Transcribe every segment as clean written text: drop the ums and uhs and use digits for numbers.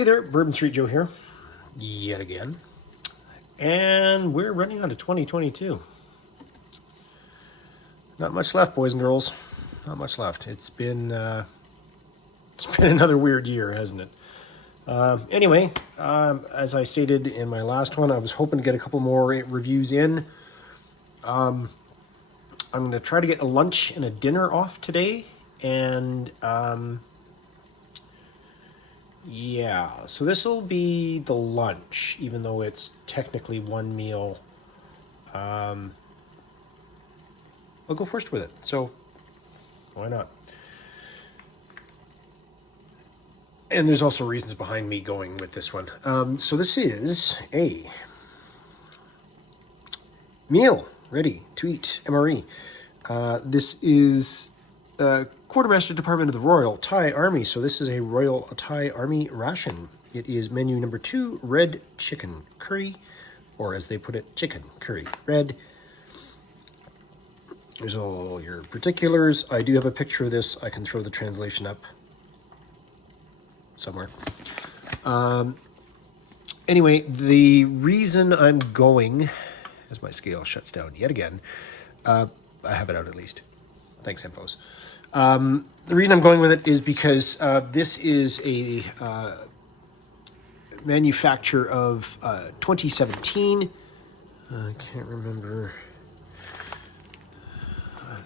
Hey there, Bourbon Street Joe here, yet again. And we're running on to 2022. Not much left, boys and girls. Not much left. It's been another weird year, hasn't it? Anyway, as I stated in my last one, I was hoping to get a couple more reviews in. I'm going to try to get a lunch and a dinner off today, and yeah, so this will be the lunch, even though it's technically one meal. I'll go first with it, so why not? And there's also reasons behind me going with this one. So this is a meal ready to eat, MRE. This is Quartermaster Department of the Royal Thai Army. So this is a Royal Thai Army ration. It is menu number 2, red chicken curry, or as they put it, chicken curry red. There's all your particulars. I do have a picture of this. I can throw the translation up somewhere. Anyway, the reason I'm going, as my scale shuts down yet again, I have it out at least. Thanks, Infos. The reason I'm going with it is because this is a manufacture of 2017. I can't remember.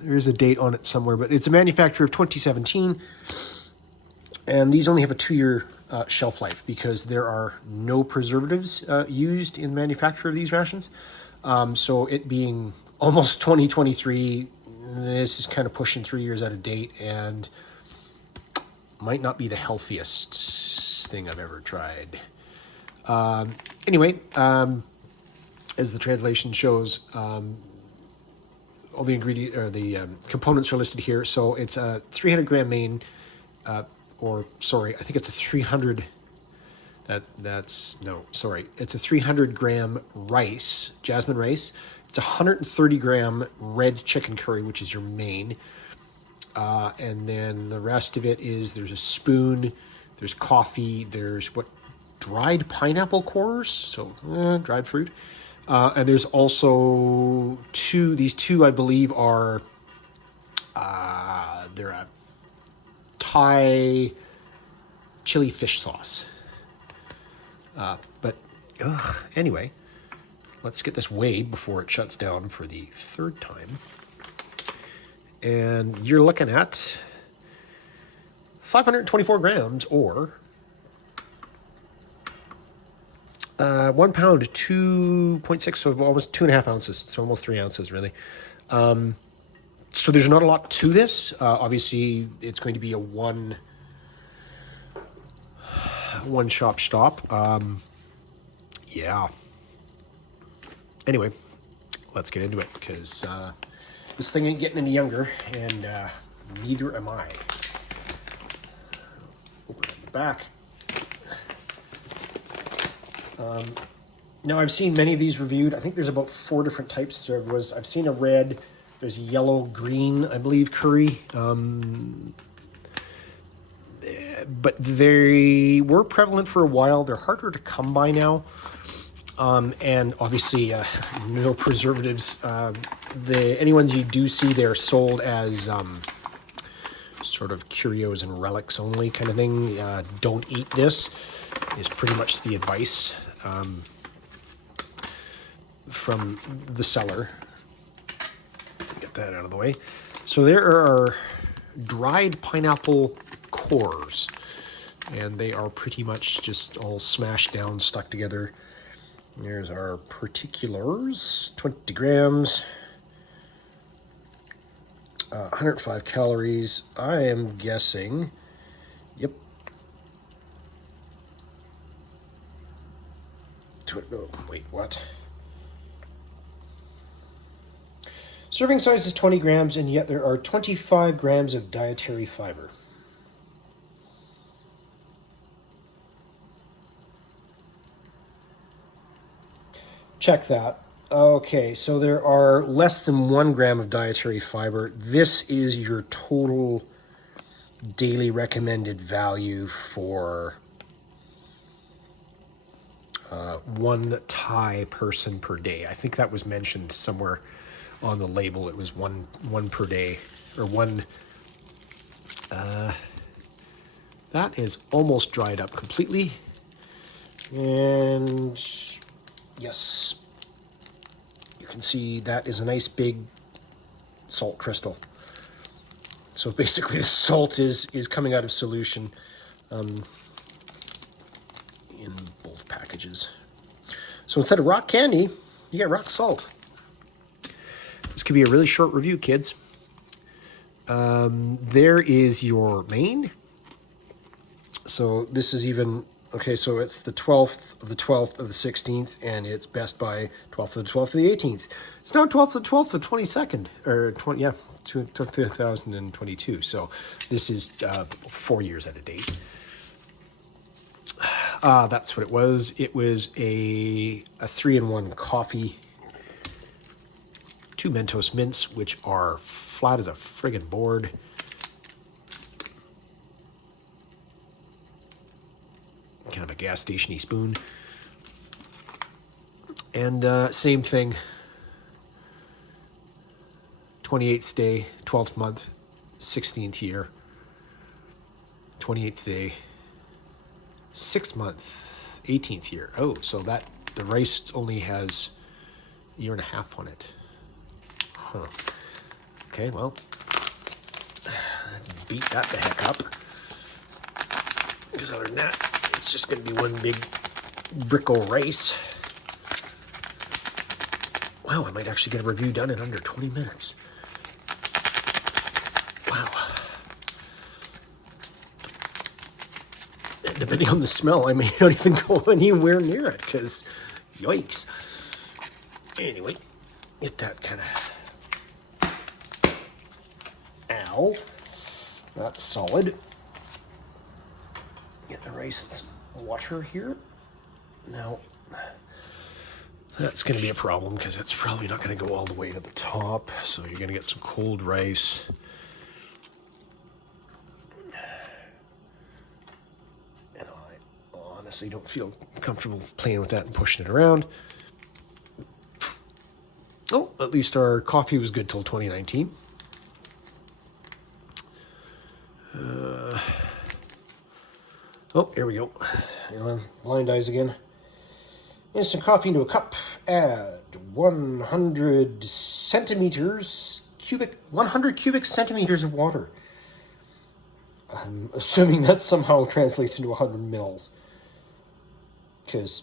There's a date on it somewhere, but it's a manufacture of 2017. And these only have a 2-year shelf life because there are no preservatives used in manufacture of these rations. So it being almost 2023, this is kind of pushing 3 years out of date and might not be the healthiest thing I've ever tried. Anyway, as the translation shows, all the ingredient or the components are listed here. So it's a 300 gram main, I think it's a 300. It's a 300 gram rice, jasmine rice. It's 130 gram red chicken curry, which is your main. And then the rest of it is there's a spoon, there's coffee, there's dried pineapple cores, so dried fruit. And there's also these two I believe are, they're a Thai chili fish sauce. Anyway, let's get this weighed before it shuts down for the third time. And you're looking at 524 grams or 1 pound, 2.6, so almost 2.5 ounces. So almost 3 ounces, really. So there's not a lot to this. Obviously, it's going to be a one-shop stop. Yeah. Anyway, let's get into it because this thing ain't getting any younger, and neither am I. Open from the back. Now, I've seen many of these reviewed. I think there's about 4 different types. I've seen a red, there's yellow, green, I believe, curry. But they were prevalent for a while. They're harder to come by now. And obviously, no preservatives. Any ones you do see, they're sold as sort of curios and relics only kind of thing. Don't eat this is pretty much the advice from the seller. Get that out of the way. So there are dried pineapple cores, and they are pretty much just all smashed down, stuck together. Here's our particulars: 20 grams, 105 calories. I am guessing, yep. Oh, wait, what? Serving size is 20 grams, and yet there are 25 grams of dietary fiber. Check that. Okay, so there are less than 1 gram of dietary fiber. This is your total daily recommended value for one Thai person per day. I think that was mentioned somewhere on the label. It was one per day, or one. That is almost dried up completely. And yes, you can see that is a nice big salt crystal. So basically the salt is coming out of solution in both packages. So instead of rock candy, you get rock salt. This could be a really short review, kids. There is your main. So this is even, okay, so it's the 12th of the 12th of the 16th, and it's Best by 12th of the 12th of the 18th. It's now 12th of the 12th of the 22nd, or 2022. So this is 4 years out of date. That's what it was. It was a 3-in-1 coffee, 2 Mentos mints, which are flat as a friggin' board. Kind of a gas station-y spoon. And same thing. 28th day, 12th month, 16th year. 28th day, 6th month, 18th year. Oh, so that the rice only has a year and a half on it. Huh. Okay, well, let's beat that the heck up. Because other than that, it's just going to be one big brick-o rice. Wow, I might actually get a review done in under 20 minutes. Wow. And depending on the smell, I may not even go anywhere near it, because yikes. Anyway, get that kind of... Ow. That's solid. Get the rice and some water here. Now, that's going to be a problem because it's probably not going to go all the way to the top. So you're going to get some cold rice. And I honestly don't feel comfortable playing with that and pushing it around. Oh, at least our coffee was good till 2019. Oh, here we go. Blind eyes again. Instant coffee into a cup. Add 100 cubic centimeters of water. I'm assuming that somehow translates into 100 mils. Because,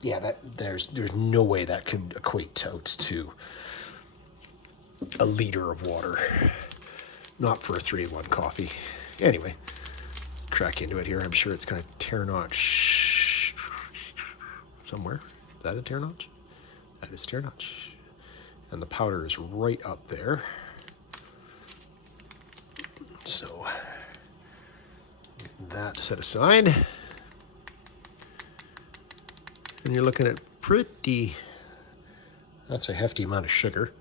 yeah, there's no way that could equate out to a liter of water. Not for a 3-in-1 coffee. Anyway, crack into it here. I'm sure it's got a tear notch somewhere. Is that a tear notch? That is a tear notch. And the powder is right up there. So, get that set aside. And you're looking at pretty... That's a hefty amount of sugar.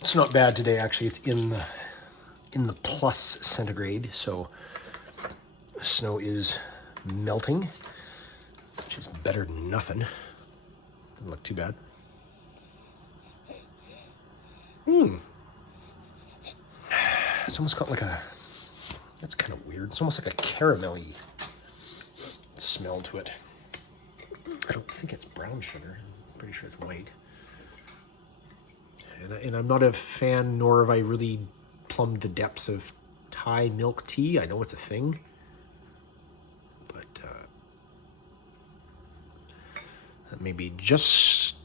It's not bad today, actually. It's in the plus centigrade, so the snow is melting, which is better than nothing. Doesn't look too bad. It's almost got like a... That's kind of weird. It's almost like a caramelly smell to it. I don't think it's brown sugar. I'm pretty sure it's white. And I'm not a fan, nor have I really plumbed the depths of Thai milk tea. I know it's a thing, but that may be just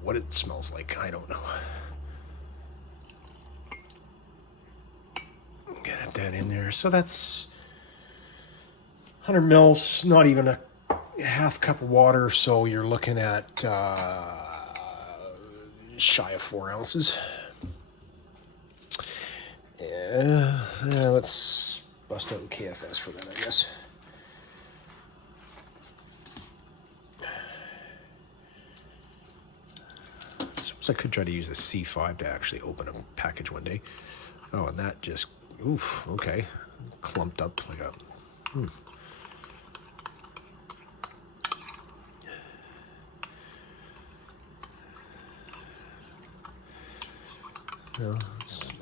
what it smells like. I don't know. Get that in there. So that's 100 mils, not even a half cup of water. So you're looking at shy of 4 ounces. Yeah, let's bust out the KFS for that, I guess. So I could try to use the C5 to actually open a package one day. Oh, and that just, oof, okay. Clumped up like a, Well,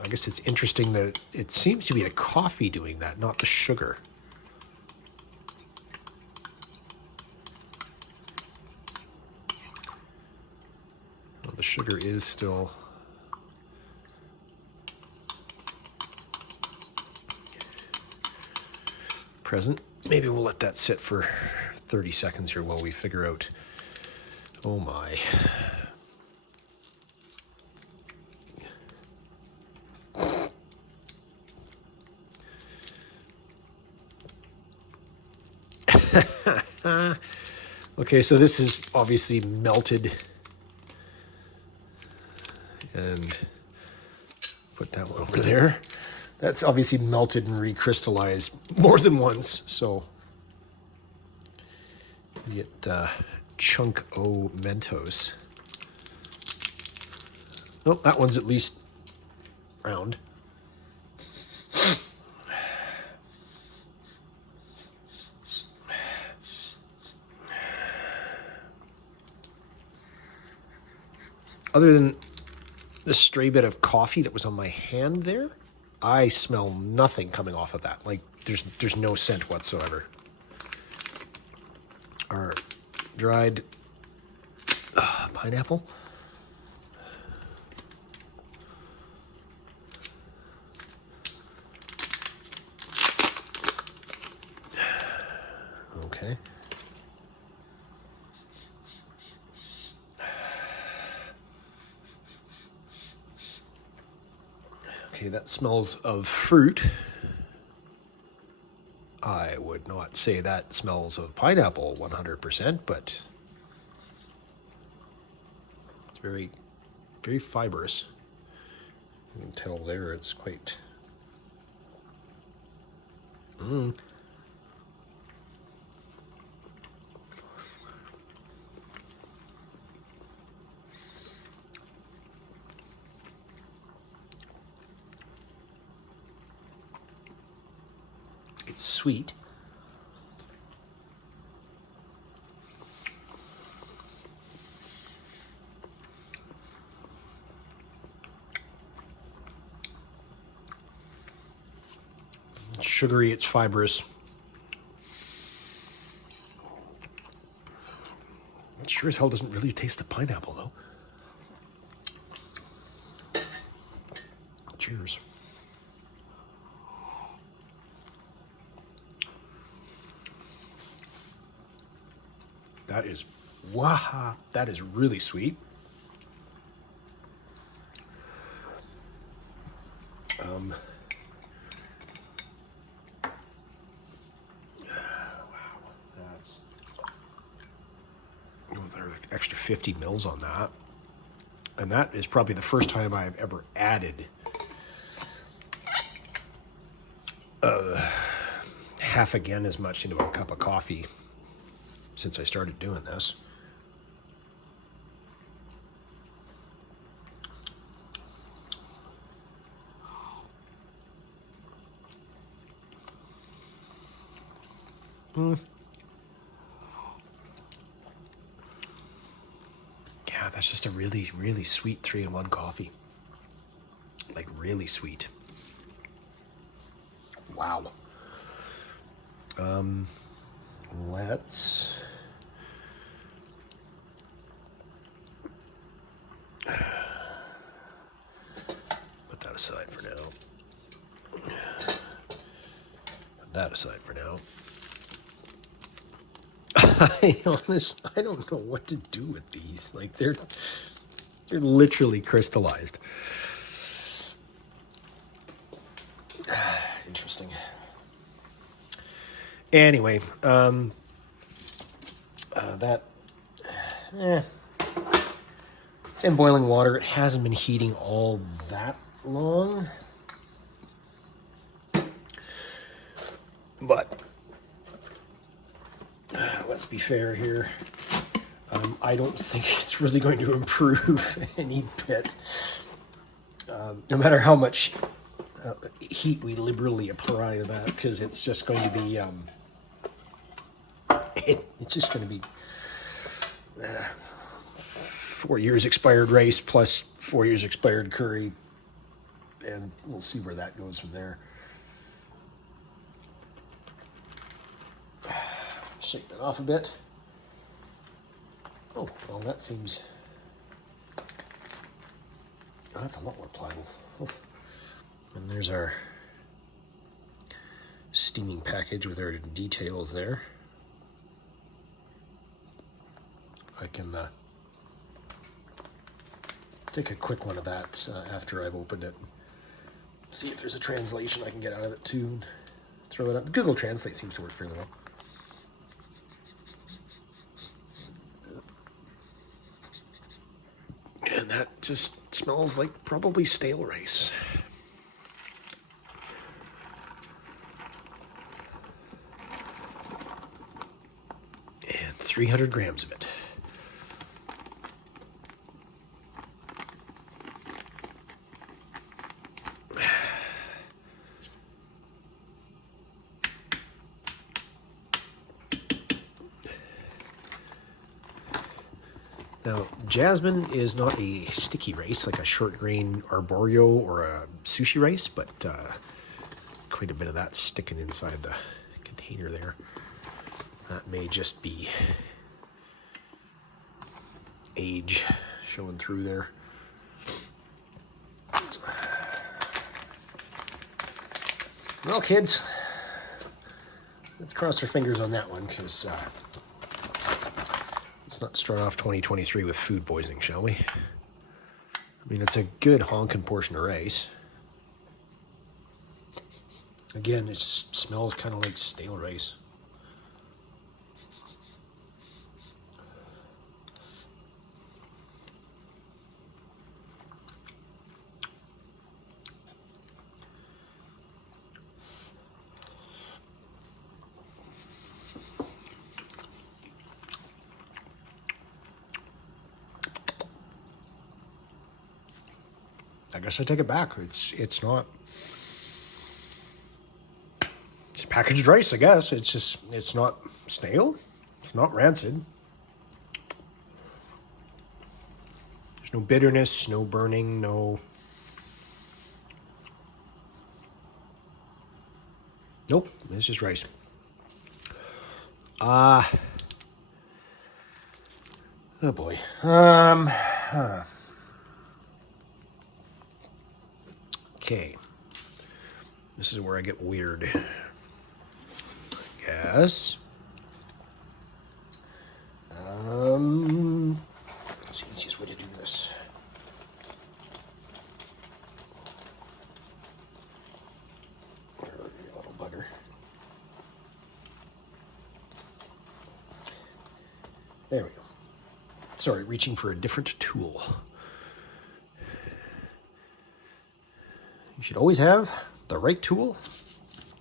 I guess it's interesting that it seems to be the coffee doing that, not the sugar. Well, the sugar is still present. Maybe we'll let that sit for 30 seconds here while we figure out. Oh my. Okay, so this is obviously melted. And put that one over there. That's obviously melted and recrystallized more than once, so you get chunk O Mentos. Nope, that one's at least round. Other than the stray bit of coffee that was on my hand there, I smell nothing coming off of that. Like there's no scent whatsoever. Our dried pineapple. Okay. Okay, that smells of fruit. I would not say that smells of pineapple 100%, but it's very, very fibrous. You can tell there it's quite... It's sweet. It's sugary, it's fibrous. It sure as hell doesn't really taste the pineapple, though. Cheers. That is, wow, that is really sweet. Wow, that's, oh, there are extra 50 mils on that. And that is probably the first time I've ever added half again as much into a cup of coffee since I started doing this. Yeah, that's just a really, really sweet 3-in-1 coffee. Like, really sweet. Wow. Let's... put that aside for now. Put that aside for now. I don't know what to do with these. Like, they're literally crystallized. Interesting. Anyway, it's in boiling water. It hasn't been heating all that long, but let's be fair here. I don't think it's really going to improve any bit. No matter how much heat we liberally apply to that, because it's just going to be it's just going to be 4 years expired rice plus 4 years expired curry, and we'll see where that goes from there. Shake that off a bit. Oh, well, that seems... Oh, that's a lot more pliable. Oh. And there's our steaming package with our details there. I can take a quick one of that after I've opened it. See if there's a translation I can get out of it too. Throw it up. Google Translate seems to work fairly well. And that just smells like probably stale rice. And 300 grams of it. Now, jasmine is not a sticky rice like a short grain arborio or a sushi rice, but quite a bit of that sticking inside the container there. That may just be age showing through there. Well, kids, let's cross our fingers on that one, because let's not start off 2023 with food poisoning, shall we? I mean, it's a good honking portion of rice. Again, it just smells kind of like stale rice. I guess I take it back. It's not. It's packaged rice, I guess. It's not stale. It's not rancid. There's no bitterness, no burning, no. Nope, it's just rice. Oh boy. Okay. This is where I get weird. I guess. What's the easiest way to do this? Where are you, little bugger? There we go. Sorry, reaching for a different tool. You should always have the right tool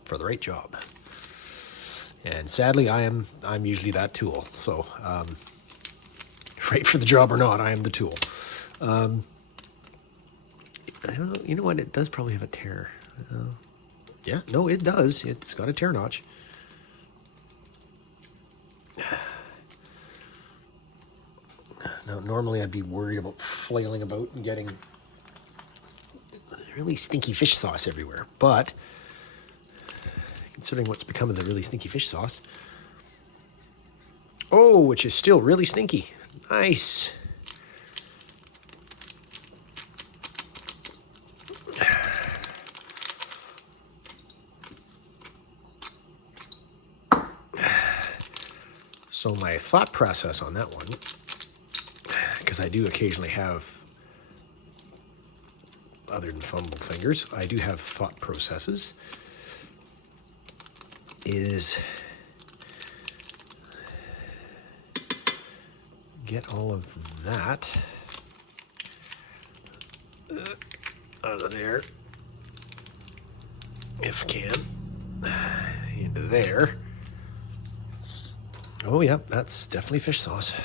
for the right job. And sadly, I'm usually that tool. So, right for the job or not, I am the tool. You know what? It does probably have a tear. Yeah, no, it does. It's got a tear notch. Now, normally I'd be worried about flailing about and getting really stinky fish sauce everywhere, but considering what's become of the really stinky fish sauce, oh, which is still really stinky. Nice. So my thought process on that one, because I do occasionally have, other than fumble fingers, I do have thought processes, is get all of that out of there, if can, into there. Oh, yep, that's definitely fish sauce.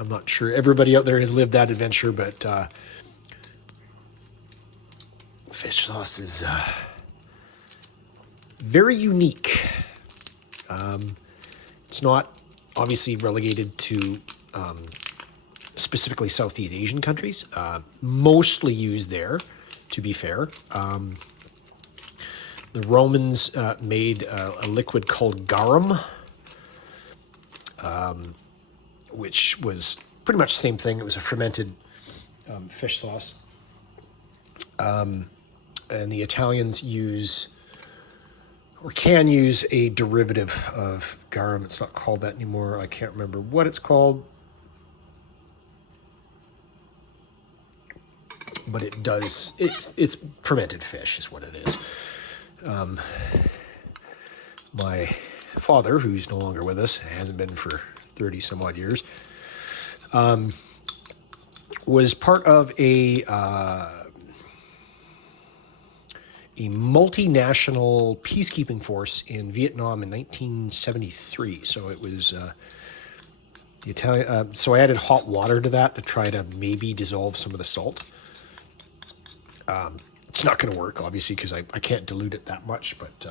I'm not sure everybody out there has lived that adventure, but fish sauce is very unique. It's not obviously relegated to specifically Southeast Asian countries, mostly used there, to be fair. The Romans made a liquid called garum, which was pretty much the same thing. It was a fermented fish sauce. And the Italians use, or can use, a derivative of garum. It's not called that anymore. I can't remember what it's called. But it does, it's fermented fish is what it is. My father, who's no longer with us, hasn't been for 30 some odd years, was part of a multinational peacekeeping force in Vietnam in 1973. So it was the Italian. So I added hot water to that to try to maybe dissolve some of the salt. It's not going to work, obviously, because I can't dilute it that much, but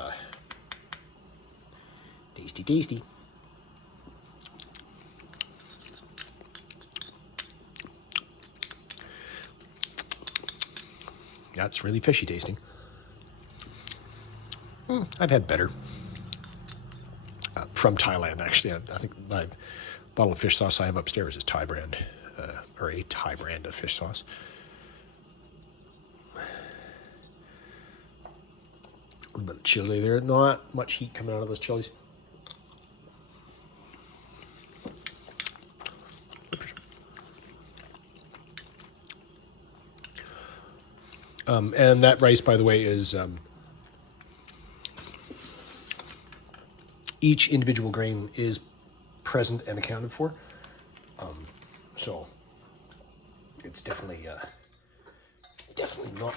tasty, tasty. That's really fishy tasting. I've had better. From Thailand, actually. I think my bottle of fish sauce I have upstairs is Thai brand, or a Thai brand of fish sauce. A little bit of chili there. Not much heat coming out of those chilies. And that rice, by the way, is each individual grain is present and accounted for. So it's definitely not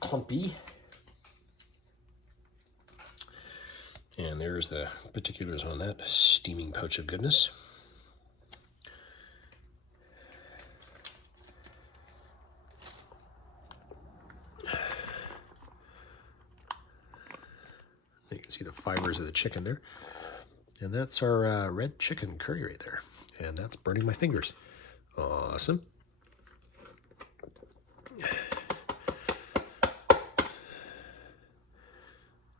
clumpy. And there's the particulars on that steaming pouch of goodness. You can see the fibers of the chicken there. And that's our red chicken curry right there. And that's burning my fingers. Awesome.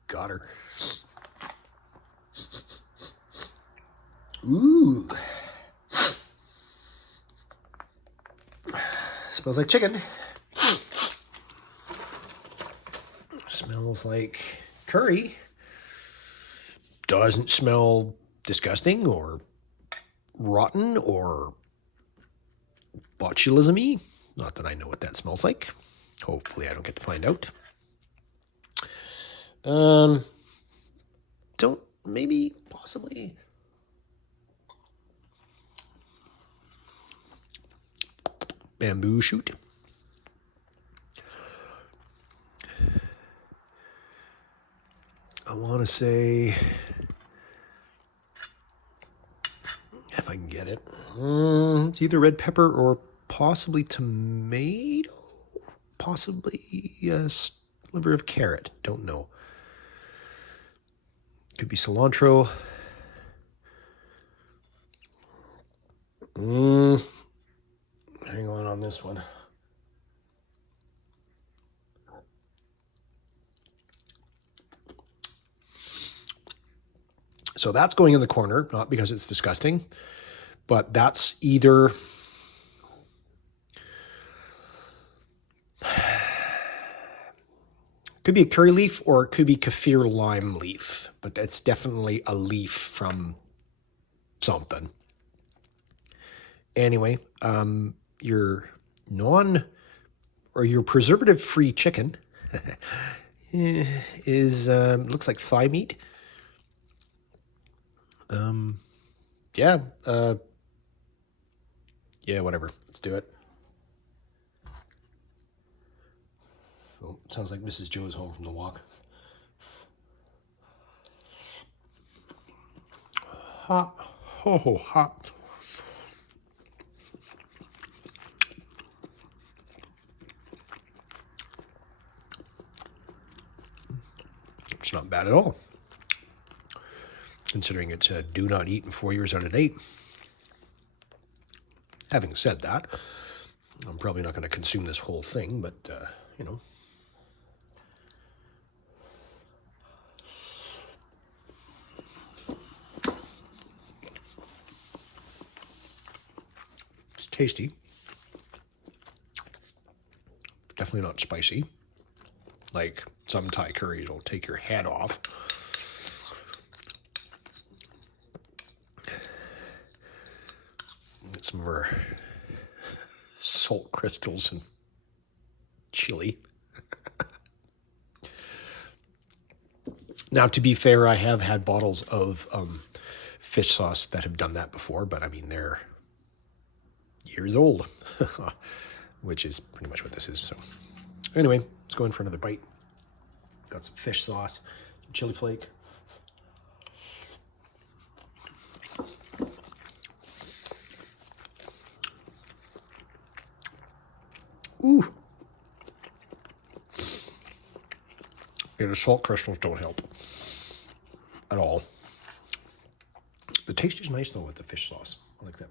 Got her. Ooh. Smells like chicken. Smells like curry. Doesn't smell disgusting or rotten or botulism-y. Not that I know what that smells like. Hopefully I don't get to find out. Maybe, possibly. Bamboo shoot. I want to say, if I can get it, it's either red pepper or possibly tomato, possibly a sliver of carrot. Don't know. Could be cilantro. Hang on this one. So that's going in the corner, not because it's disgusting, but that's either could be a curry leaf or it could be kaffir lime leaf, but it's definitely a leaf from something. Anyway, your your preservative-free chicken is looks like thigh meat. Yeah, whatever. Let's do it. Oh, sounds like Mrs. Joe's home from the walk. Hot. Oh, hot. It's not bad at all, considering it's a do not eat and 4 years out of date. Having said that, I'm probably not going to consume this whole thing, but, you know. It's tasty. Definitely not spicy. Like some Thai curries will take your head off. Get some of our salt crystals and chili. Now, to be fair, I have had bottles of fish sauce that have done that before, but I mean, they're years old, which is pretty much what this is. So anyway, let's go in for another bite. Got some fish sauce, some chili flake. Ooh. Yeah, the salt crystals don't help at all. The taste is nice though with the fish sauce. I like that.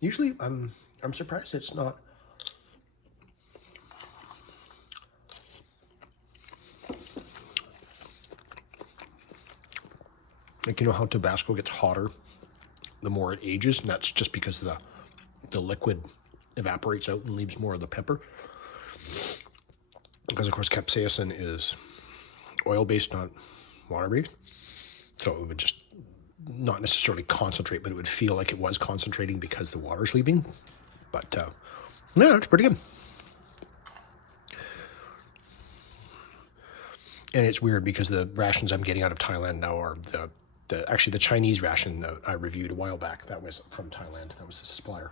Usually, I'm surprised it's not. Like, you know how Tabasco gets hotter the more it ages, and that's just because the liquid evaporates out and leaves more of the pepper. Because of course capsaicin is oil-based, not water-based. So it would just not necessarily concentrate, but it would feel like it was concentrating because the water's leaving. But yeah, it's pretty good. And it's weird because the rations I'm getting out of Thailand now are actually the Chinese ration that I reviewed a while back. That was from Thailand. That was the supplier.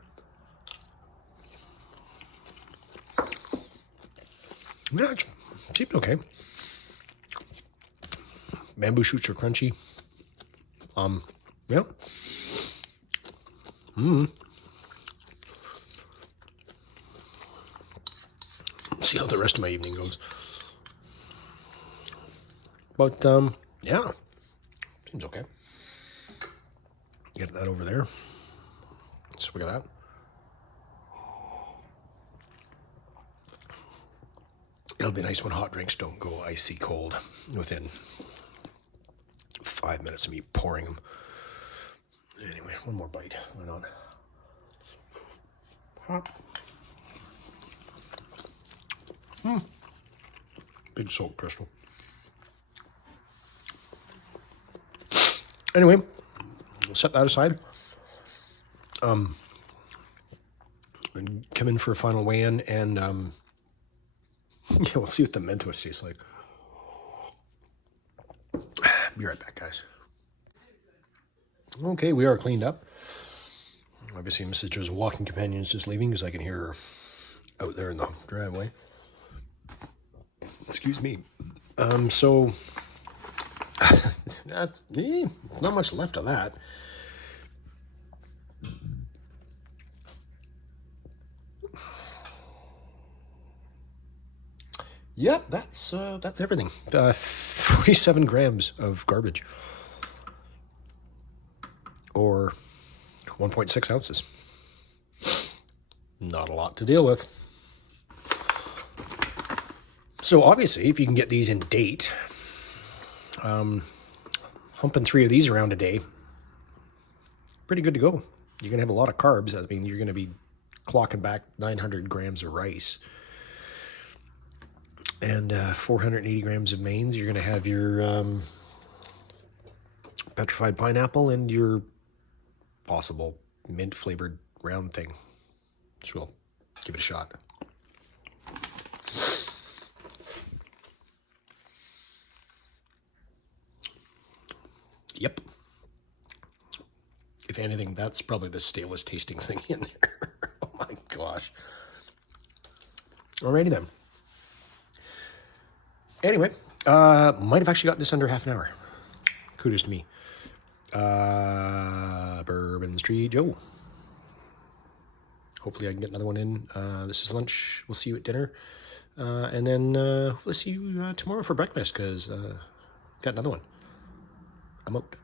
Yeah, it seemed okay. Bamboo shoots are crunchy. Yeah. See how the rest of my evening goes. But, yeah. Seems okay. Get that over there. Swig of that. It'll be nice when hot drinks don't go icy cold within 5 minutes of me pouring them. Anyway, one more bite. Why not? Hop. Big salt crystal. Anyway, we'll set that aside. And come in for a final weigh-in, and yeah, we'll see what the Mentos tastes like. Be right back, guys. Okay, we are cleaned up. Obviously, Mrs. Joe's walking companion is just leaving because I can hear her out there in the driveway. Excuse me. So that's not much left of that. Yeah, that's everything. 47 grams of garbage, or 1.6 ounces. Not a lot to deal with. So obviously, if you can get these in date, humping 3 of these around a day, pretty good to go. You're gonna have a lot of carbs. I mean, you're gonna be clocking back 900 grams of rice. And 480 grams of mains. You're going to have your petrified pineapple and your possible mint-flavored round thing. So we'll give it a shot. Yep. If anything, that's probably the stalest tasting thing in there. Oh my gosh. Alrighty then. Anyway, might have actually got this under half an hour. Kudos to me. Bourbon Street Joe. Hopefully I can get another one in. This is lunch. We'll see you at dinner. And then hopefully see you tomorrow for breakfast, because got another one. I'm out.